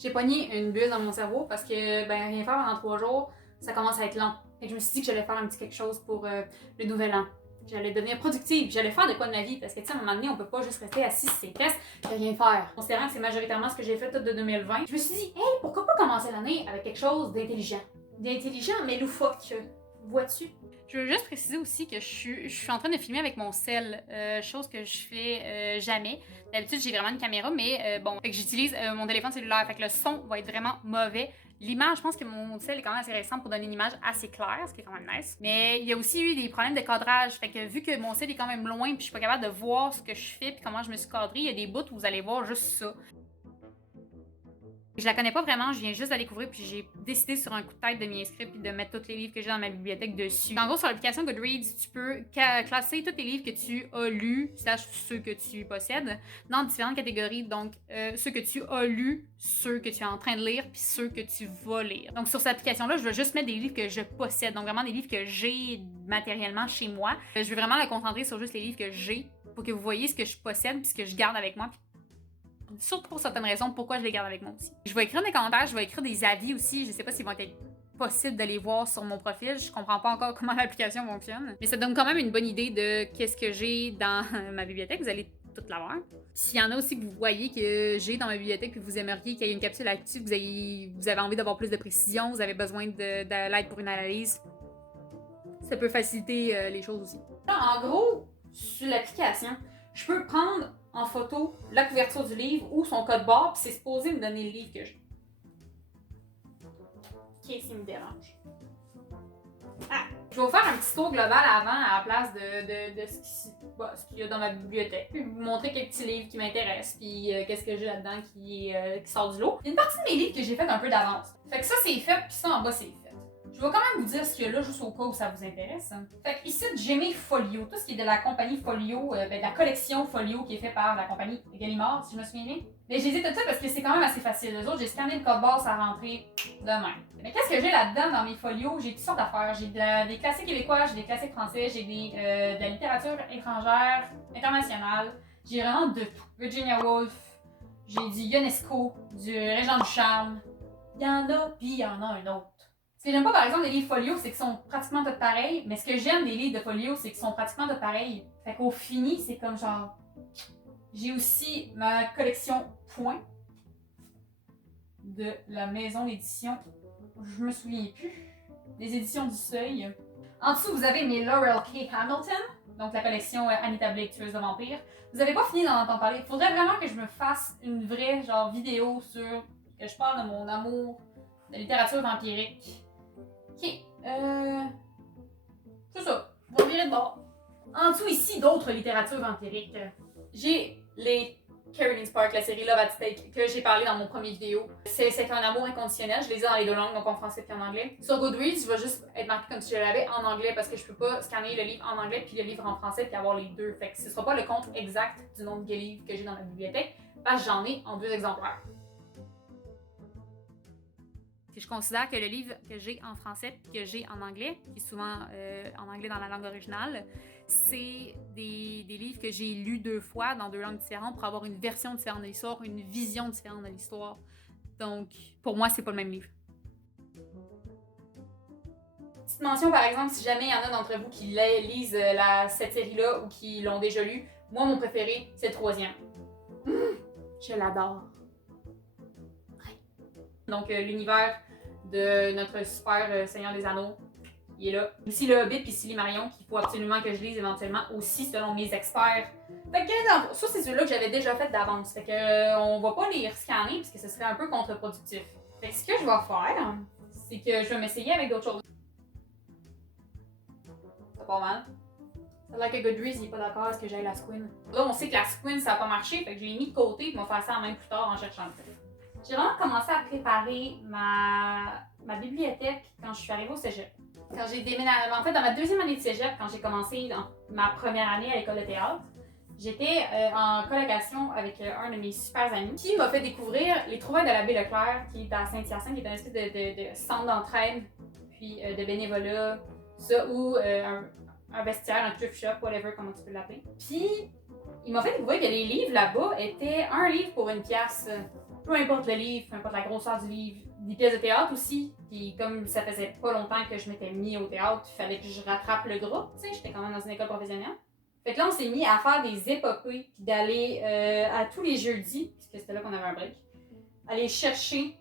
J'ai pogné une bulle dans mon cerveau parce que rien faire pendant 3 jours, ça commence à être long. Et je me suis dit que j'allais faire un petit quelque chose pour le nouvel an. J'allais devenir productive, j'allais faire de quoi de ma vie parce que tu sais, à un moment donné, on peut pas juste rester assis sur ses fesses et rien faire. Considérant que c'est majoritairement ce que j'ai fait tout de 2020, je me suis dit, hey, pourquoi pas commencer l'année avec quelque chose d'intelligent? D'intelligent, mais loufoque. Vois-tu? Je veux juste préciser aussi que je suis en train de filmer avec mon cell, chose que je fais jamais. D'habitude, j'ai vraiment une caméra, mais bon, fait que j'utilise mon téléphone cellulaire, fait que le son va être vraiment mauvais. L'image, je pense que mon cell est quand même assez récent pour donner une image assez claire, ce qui est quand même nice. Mais il y a aussi eu des problèmes de cadrage, fait que vu que mon cell est quand même loin, puis je suis pas capable de voir ce que je fais, puis comment je me suis cadrée, il y a des bouts où vous allez voir juste ça. Je la connais pas vraiment, je viens juste de la découvrir, puis j'ai décidé sur un coup de tête de m'y inscrire puis de mettre tous les livres que j'ai dans ma bibliothèque dessus. En gros, sur l'application Goodreads, tu peux classer tous les livres que tu as lus, ceux que tu possèdes, dans différentes catégories. Donc, ceux que tu as lus, ceux que tu es en train de lire, puis ceux que tu vas lire. Donc, sur cette application-là, je vais juste mettre des livres que je possède, donc vraiment des livres que j'ai matériellement chez moi. Je vais vraiment me concentrer sur juste les livres que j'ai pour que vous voyez ce que je possède puis ce que je garde avec moi. Surtout pour certaines raisons, pourquoi je les garde avec moi aussi. Je vais écrire des commentaires, je vais écrire des avis aussi. Je sais pas s'ils vont être possibles de les voir sur mon profil. Je comprends pas encore comment l'application fonctionne. Mais ça donne quand même une bonne idée de qu'est-ce que j'ai dans ma bibliothèque. Vous allez tout l'avoir. S'il y en a aussi que vous voyez que j'ai dans ma bibliothèque et que vous aimeriez qu'il y ait une capsule là-dessus, vous avez envie d'avoir plus de précision, vous avez besoin de l'aide pour une analyse, ça peut faciliter les choses aussi. En gros, sur l'application, je peux prendre en photo la couverture du livre ou son code barre, puis c'est supposé me donner le livre que j'ai. Qu'est-ce qui me dérange? Ah! Je vais vous faire un petit tour global avant à la place de ce qu'il y a dans ma bibliothèque. Puis vous montrer quelques petits livres qui m'intéressent, puis qu'est-ce que j'ai là-dedans qui sort du lot. Il y a une partie de mes livres que j'ai fait un peu d'avance. Fait que ça, c'est fait, puis ça, en bas, c'est fait. Je vais quand même vous dire ce qu'il y a là, juste au cas où ça vous intéresse. Fait que ici, j'ai mes folios, tout ce qui est de la compagnie Folio, de la collection Folio qui est faite par la compagnie Gallimard, si je me souviens bien. Mais j'ai hésité tout ça parce que c'est quand même assez facile. Les autres, j'ai scanné le code barre, ça a rentré de même. Mais qu'est-ce que j'ai là-dedans dans mes folios? J'ai toutes sortes d'affaires. J'ai des classiques québécois, j'ai des classiques français, j'ai de la littérature étrangère, internationale. J'ai vraiment de tout. Virginia Woolf, j'ai du Ionesco, du Régent du Charme. Il y en a, puis il y en a un autre. Ce que j'aime pas, par exemple, des livres folio, c'est qu'ils sont pratiquement tous pareils. Mais ce que j'aime des livres de folio, c'est qu'ils sont pratiquement tous pareils. Fait qu'au fini, c'est comme genre... J'ai aussi ma collection Point de la maison d'édition. Je me souviens plus. Des éditions du Seuil. En dessous, vous avez mes Laurel K. Hamilton, donc la collection Anita Blake, tueuse de vampires. Vous avez pas fini d'en entendre parler. Faudrait vraiment que je me fasse une vraie genre vidéo sur que je parle de mon amour de littérature vampirique. Ok, c'est ça. On va virer de bord. En dessous ici, d'autres littératures vampiriques. J'ai les Carolyn Spark, la série Love at Stake, que j'ai parlé dans mon premier vidéo. C'est un amour inconditionnel, je les ai dans les deux langues, donc en français puis en anglais. Sur Goodreads, je vais juste être marqué comme si je l'avais en anglais parce que je peux pas scanner le livre en anglais puis le livre en français puis avoir les deux. Fait que ce sera pas le compte exact du nombre de livres que j'ai dans ma bibliothèque parce que j'en ai en 2 exemplaires. Je considère que le livre que j'ai en français et que j'ai en anglais, qui est souvent en anglais dans la langue originale, c'est des livres que j'ai lus 2 fois dans 2 langues différentes pour avoir une version différente de l'histoire, une vision différente de l'histoire. Donc, pour moi, c'est pas le même livre. Petite mention, par exemple, si jamais il y en a d'entre vous qui lisent cette série-là ou qui l'ont déjà lu, moi, mon préféré, c'est le 3e. Je l'adore. Donc, l'univers de notre super Seigneur des Anneaux, il est là. Aussi le Hobbit puis Silmarillion qu'il faut absolument que je lise éventuellement aussi selon mes experts. Fait que ça, c'est ceux-là que j'avais déjà fait d'avance. Fait que on va pas les rescanner parce que ce serait un peu contre-productif. Fait que ce que je vais faire, c'est que je vais m'essayer avec d'autres choses. C'est pas mal. Ça a l'air que Goodreads il est pas d'accord à ce que j'aille la Squin. Là, on sait que la Squin ça a pas marché, fait que je l'ai mis de côté et je vais faire ça en main plus tard en cherchant le fait. J'ai vraiment commencé à préparer ma bibliothèque quand je suis arrivée au cégep. Quand j'ai déménagé, en fait, dans ma 2e année de cégep, quand j'ai commencé dans ma première année à l'école de théâtre, j'étais en colocation avec un de mes super amis qui m'a fait découvrir les trouvailles de l'abbé Leclerc, qui est à Saint-Hyacinthe, qui est un espèce de centre d'entraide, puis de bénévolat, ça, ou un vestiaire, un thrift shop, whatever, comment tu peux l'appeler. Puis, il m'a fait découvrir que les livres là-bas étaient un livre pour 1 pièce. peu importe le livre, peu importe la grosseur du livre, des pièces de théâtre aussi. Puis comme ça faisait pas longtemps que je m'étais mis au théâtre, il fallait que je rattrape le groupe, tu sais, j'étais quand même dans une école professionnelle. Fait que là, on s'est mis à faire des épopées, puis d'aller à tous les jeudis, puisque c'était là qu'on avait un break, aller chercher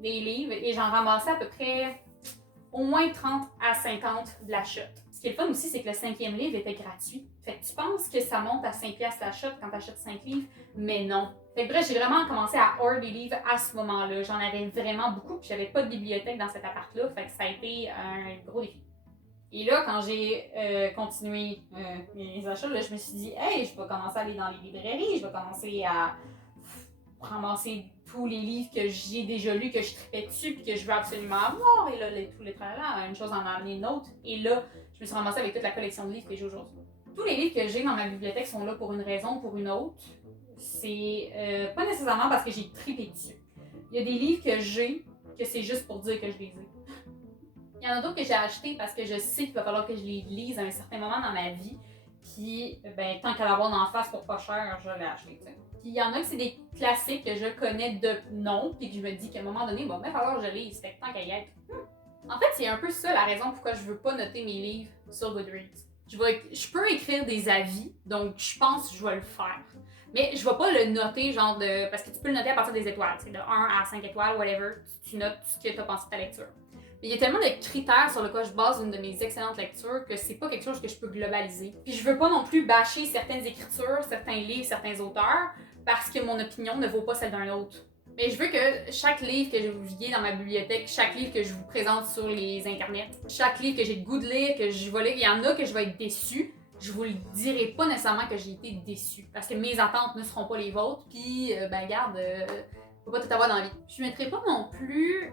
des livres, et j'en ramassais à peu près au moins 30 à 50 de la shot. Ce qui est le fun aussi, c'est que le 5e livre était gratuit. Fait que tu penses que ça monte à 5$ la shot quand tu achètes 5 livres, mais non. Fait que bref, j'ai vraiment commencé à hoard des livres à ce moment-là. J'en avais vraiment beaucoup, puis j'avais pas de bibliothèque dans cet appart-là, fait que ça a été un gros défi. Et là, quand j'ai continué mes achats, là, je me suis dit, hey, je vais commencer à aller dans les librairies, je vais commencer à ramasser tous les livres que j'ai déjà lus, que je tripais dessus, puis que je veux absolument avoir. Et là, tous les tralala, une chose en a amené une autre. Et là, je me suis ramassée avec toute la collection de livres que j'ai aujourd'hui. Tous les livres que j'ai dans ma bibliothèque sont là pour une raison ou pour une autre. C'est pas nécessairement parce que j'ai trippé dessus. Il y a des livres que j'ai que c'est juste pour dire que je les ai. Il y en a d'autres que j'ai achetés parce que je sais qu'il va falloir que je les lise à un certain moment dans ma vie. Puis, ben, tant qu'à l'avoir d'en face pour pas cher, je l'ai acheté, tu sais. Puis, il y en a que c'est des classiques que je connais de nom, puis que je me dis qu'à un moment donné, il va bien falloir que je lise, fait que tant qu'à y être. En fait, c'est un peu ça la raison pourquoi je veux pas noter mes livres sur Goodreads. Je peux écrire des avis, donc je pense que je vais le faire. Mais je vais pas le noter, genre de. Parce que tu peux le noter à partir des étoiles, tu sais, de 1 à 5 étoiles, whatever, tu notes ce que tu as pensé de ta lecture. Mais il y a tellement de critères sur lesquels je base une de mes excellentes lectures que c'est pas quelque chose que je peux globaliser. Puis je veux pas non plus bâcher certaines écritures, certains livres, certains auteurs, parce que mon opinion ne vaut pas celle d'un autre. Mais je veux que chaque livre que je vous lis dans ma bibliothèque, chaque livre que je vous présente sur les internets, chaque livre que j'ai le goût de lire, que je vais lire, il y en a que je vais être déçue. Je vous le dirai pas nécessairement que j'ai été déçue, parce que mes attentes ne seront pas les vôtres, puis ben garde, faut pas tout avoir dans la vie. Je mettrai pas non plus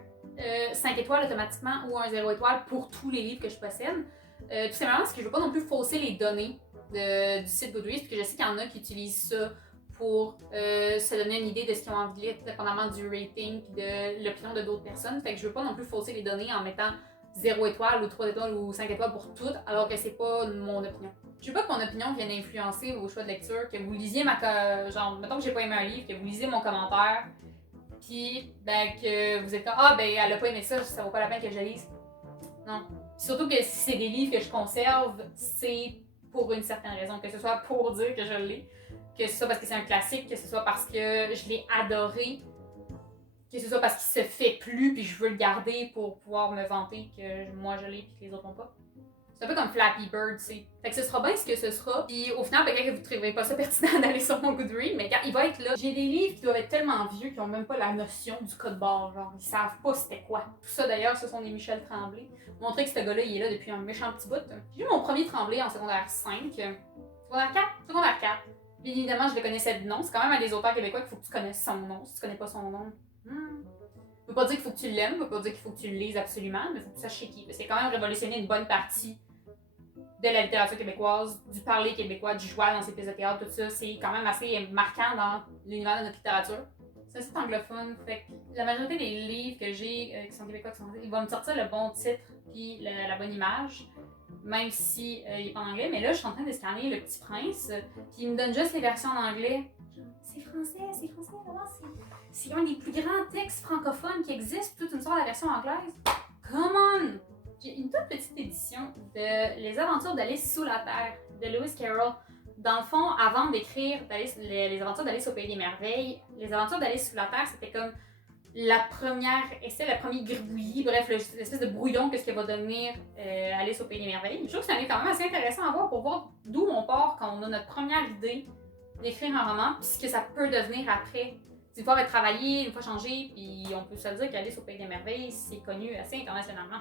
5 étoiles automatiquement ou un 0 étoile pour tous les livres que je possède. Tout simplement parce que je veux pas non plus fausser les données du site Goodreads, parce que je sais qu'il y en a qui utilisent ça pour se donner une idée de ce qu'ils ont envie de lire, dépendamment du rating et de l'opinion de d'autres personnes. Fait que je veux pas non plus fausser les données en mettant 0 étoile ou 3 étoiles ou 5 étoiles pour toutes, alors que c'est pas mon opinion. Je veux pas que mon opinion vienne influencer vos choix de lecture, que vous lisiez genre, mettons que j'ai pas aimé un livre, que vous lisiez mon commentaire, puis ben que vous êtes comme ah ben elle a pas aimé ça, ça vaut pas la peine que je lise. Non. Puis surtout que si c'est des livres que je conserve, c'est pour une certaine raison, que ce soit pour dire que je le lis, que ce soit parce que c'est un classique, que ce soit parce que je l'ai adoré, que ce soit parce qu'il se fait plus puis je veux le garder pour pouvoir me vanter que moi je l'ai puis que les autres n'ont pas. C'est un peu comme Flappy Bird, tu sais. Fait que ce sera bien ce que ce sera. Puis au final, peut-être que vous ne trouverez pas ça pertinent d'aller sur mon Goodreads, mais il va être là. J'ai des livres qui doivent être tellement vieux qu'ils n'ont même pas la notion du code barre. Genre, ils savent pas c'était quoi. Tout ça d'ailleurs, ce sont des Michel Tremblay. Montrer que ce gars-là, il est là depuis un méchant petit bout. J'ai eu mon premier Tremblay en secondaire 5. Secondaire 4? Secondaire 4. Bien évidemment, je le connaissais de nom. C'est quand même un des auteurs québécois qu'il faut que tu connaisses son nom. Si tu connais pas son nom, ça veut pas dire qu'il faut que tu l'aimes, ça veut pas dire qu'il faut que tu le lises absolument, mais il faut que tu saches qui. Parce qu'il a quand même révolutionné une bonne partie de la littérature québécoise, du parler québécois, du joual dans ses pièces de théâtre, tout ça. C'est quand même assez marquant dans l'univers de notre littérature. C'est un site anglophone, fait que la majorité des livres que j'ai qui sont québécois, ils vont me sortir le bon titre puis la bonne image, même si il est pas en anglais. Mais là, je suis en train de scanner Le Petit Prince, puis il me donne juste les versions en anglais. C'est français, vraiment, c'est un des plus grands textes francophones qui existent, puis toute une sorte de la version anglaise. Come on! J'ai une toute petite édition de Les Aventures d'Alice sous la Terre de Lewis Carroll. Dans le fond, avant d'écrire les Aventures d'Alice au Pays des Merveilles, Les Aventures d'Alice sous la Terre, c'était comme la première essai, le premier gribouillis, bref, l'espèce de brouillon que ce qu'elle va devenir Alice au Pays des Merveilles. Je trouve que c'est un livre quand même assez intéressant à voir pour voir d'où on part quand on a notre première idée d'écrire un roman, puis ce que ça peut devenir après. Une fois retravaillé, une fois changé, puis on peut se dire qu'Alice au Pays des Merveilles, c'est connu assez internationalement.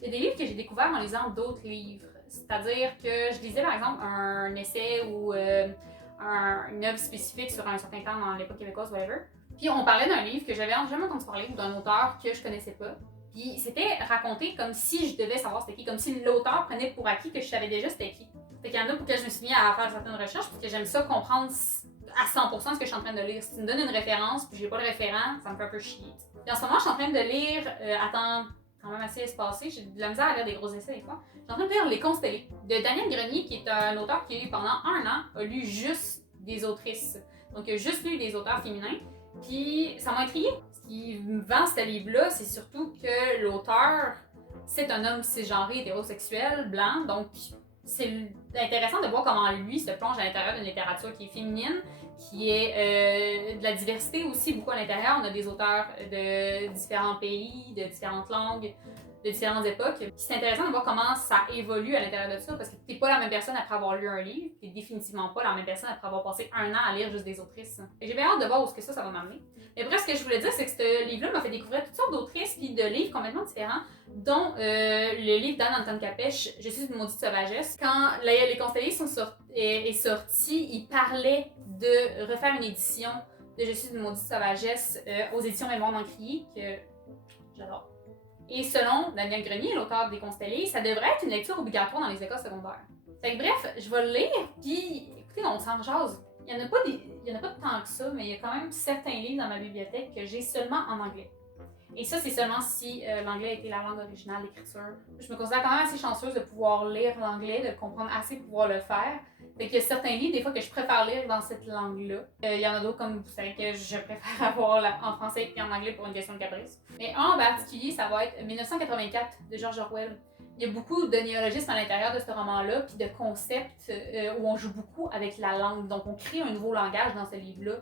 Il y a des livres que j'ai découverts en lisant d'autres livres. C'est-à-dire que je lisais par exemple un essai ou une œuvre spécifique sur un certain temps dans l'époque québécoise, whatever. Puis on parlait d'un livre que j'avais jamais entendu parler ou d'un auteur que je connaissais pas. Puis c'était raconté comme si je devais savoir c'était qui, comme si l'auteur prenait pour acquis que je savais déjà c'était qui. Fait qu'il y en a pour que je me suis mis à faire certaines recherches parce que j'aime ça comprendre à 100% ce que je suis en train de lire. Si tu me donnes une référence puis j'ai pas le référent, ça me fait un peu chier. Et en ce moment, je suis en train de lire, quand même assez espacé, j'ai de la misère à lire des gros essais des fois. Je suis en train de lire Les Constellés de Daniel Grenier, qui est un auteur qui, pendant 1 an, a lu juste des autrices. Donc, il a juste lu des auteurs féminins. Puis ça m'a intriguée. Ce qui me vend ce livre-là, c'est surtout que l'auteur, c'est un homme cisgenré, hétérosexuel, blanc, donc c'est intéressant de voir comment lui se plonge à l'intérieur d'une littérature qui est féminine, qui est de la diversité aussi beaucoup à l'intérieur. On a des auteurs de différents pays, de différentes langues, de différentes époques. Puis c'est intéressant de voir comment ça évolue à l'intérieur de ça, parce que t'es pas la même personne après avoir lu un livre, t'es définitivement pas la même personne après avoir passé un an à lire juste des autrices. Et j'ai bien hâte de voir où est-ce que ça va m'amener. Mais bref, ce que je voulais dire, c'est que ce livre-là m'a fait découvrir toutes sortes d'autrices puis de livres complètement différents, dont le livre d'Anne Anton Capèche, Je suis une maudite sauvagesse. Quand Les Constellés est sorti, il parlait de refaire une édition de Je suis une maudite sauvagesse aux éditions Mémoire d'Encrier, que j'adore. Et selon Daniel Grenier, l'auteur des Constellés, ça devrait être une lecture obligatoire dans les écoles secondaires. Fait que bref, je vais le lire, puis écoutez, on s'en jase. Il n'y en a pas tant que ça, mais il y a quand même certains livres dans ma bibliothèque que j'ai seulement en anglais. Et ça, c'est seulement si l'anglais a été la langue originale d'écriture. Je me considère quand même assez chanceuse de pouvoir lire l'anglais, de le comprendre assez pour pouvoir le faire. Fait qu'il y a certains livres, des fois, que je préfère lire dans cette langue-là. Il y en a d'autres, comme vous savez, que je préfère avoir en français et en anglais pour une question de caprice. Mais un en particulier, ça va être 1984 de George Orwell. Il y a beaucoup de néologismes à l'intérieur de ce roman-là, puis de concepts où on joue beaucoup avec la langue. Donc, on crée un nouveau langage dans ce livre-là.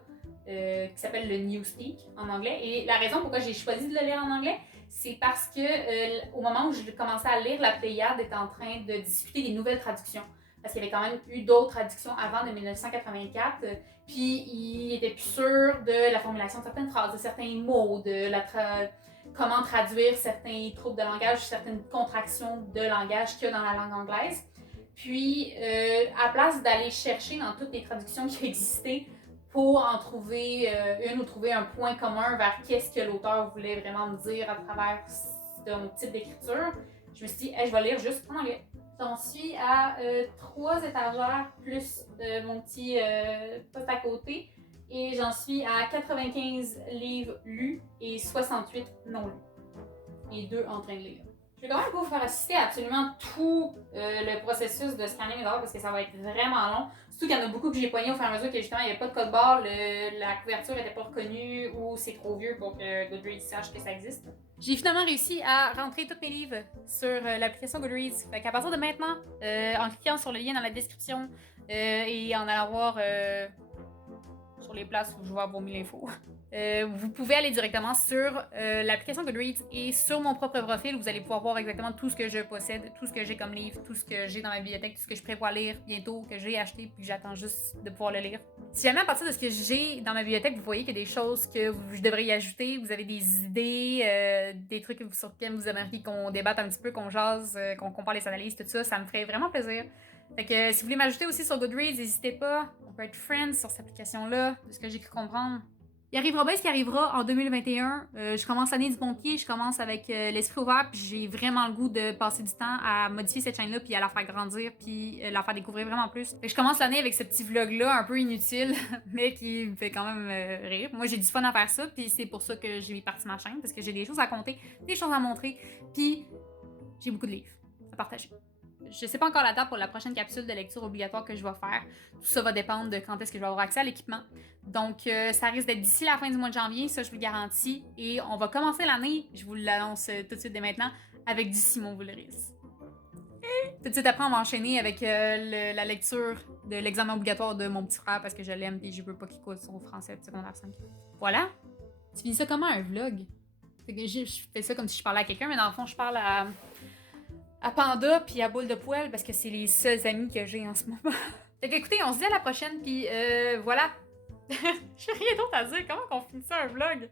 Qui s'appelle le Newspeak en anglais. Et la raison pourquoi j'ai choisi de le lire en anglais, c'est parce que au moment où je commençais à lire, la Pléiade était en train de discuter des nouvelles traductions. Parce qu'il y avait quand même eu d'autres traductions avant de 1984. Puis il était plus sûr de la formulation de certaines phrases, de certains mots, de comment traduire certains troubles de langage, certaines contractions de langage qu'il y a dans la langue anglaise. Puis, à place d'aller chercher dans toutes les traductions qui existaient, pour en trouver une ou trouver un point commun vers qu'est-ce que l'auteur voulait vraiment me dire à travers son type d'écriture, je me suis dit, hey, je vais lire juste en anglais. J'en suis à 3 étagères plus mon petit poste à côté et j'en suis à 95 livres lus et 68 non lus. Et 2 en train de lire. Je vais quand même pas vous faire assister à absolument tout le processus de scanning les parce que ça va être vraiment long. Surtout qu'il y en a beaucoup que j'ai poigné au fur et à mesure que justement il n'y avait pas de code barre, la couverture n'était pas reconnue ou c'est trop vieux pour que Goodreads sache que ça existe. J'ai finalement réussi à rentrer tous mes livres sur l'application Goodreads. Fait qu'à partir de maintenant, en cliquant sur le lien dans la description et en allant voir sur les places où je vais avoir mis l'info. Vous pouvez aller directement sur l'application Goodreads et sur mon propre profil, vous allez pouvoir voir exactement tout ce que je possède, tout ce que j'ai comme livre, tout ce que j'ai dans ma bibliothèque, tout ce que je prévois lire bientôt, que j'ai acheté puis que j'attends juste de pouvoir le lire. Si jamais à partir de ce que j'ai dans ma bibliothèque, vous voyez qu'il y a des choses que je devrais y ajouter, vous avez des idées, des trucs sur lesquels vous aimeriez qu'on débatte un petit peu, qu'on jase, qu'on compare les analyses, tout ça, ça me ferait vraiment plaisir. Fait que si vous voulez m'ajouter aussi sur Goodreads, n'hésitez pas. On peut être friends sur cette application-là, de ce que j'ai pu comprendre. Il arrivera bien ce qui arrivera en 2021. Je commence l'année du bon pied, je commence avec l'esprit ouvert, puis j'ai vraiment le goût de passer du temps à modifier cette chaîne-là, puis à la faire grandir, puis la faire découvrir vraiment plus. Fait que je commence l'année avec ce petit vlog-là, un peu inutile, mais qui me fait quand même rire. Moi, j'ai du fun à faire ça, puis c'est pour ça que j'ai mis partie ma chaîne, parce que j'ai des choses à compter, des choses à montrer, puis j'ai beaucoup de livres à partager. Je sais pas encore la date pour la prochaine capsule de lecture obligatoire que je vais faire. Tout ça va dépendre de quand est-ce que je vais avoir accès à l'équipement. Donc, ça risque d'être d'ici la fin du mois de janvier, ça je vous le garantis. Et on va commencer l'année, je vous l'annonce tout de suite dès maintenant, avec du Simon Vouleris. Tout de suite après, on va enchaîner avec la lecture de l'examen obligatoire de mon petit frère parce que je l'aime et je veux pas qu'il cause son français de secondaire 5. Voilà. Tu finis ça comment un vlog? Fait que je fais ça comme si je parlais à quelqu'un, mais dans le fond, je parle à Panda puis à Boule de Poêle parce que c'est les seuls amis que j'ai en ce moment. Fait que écoutez, on se dit à la prochaine puis voilà. J'ai rien d'autre à dire. Comment qu'on finit ça un vlog?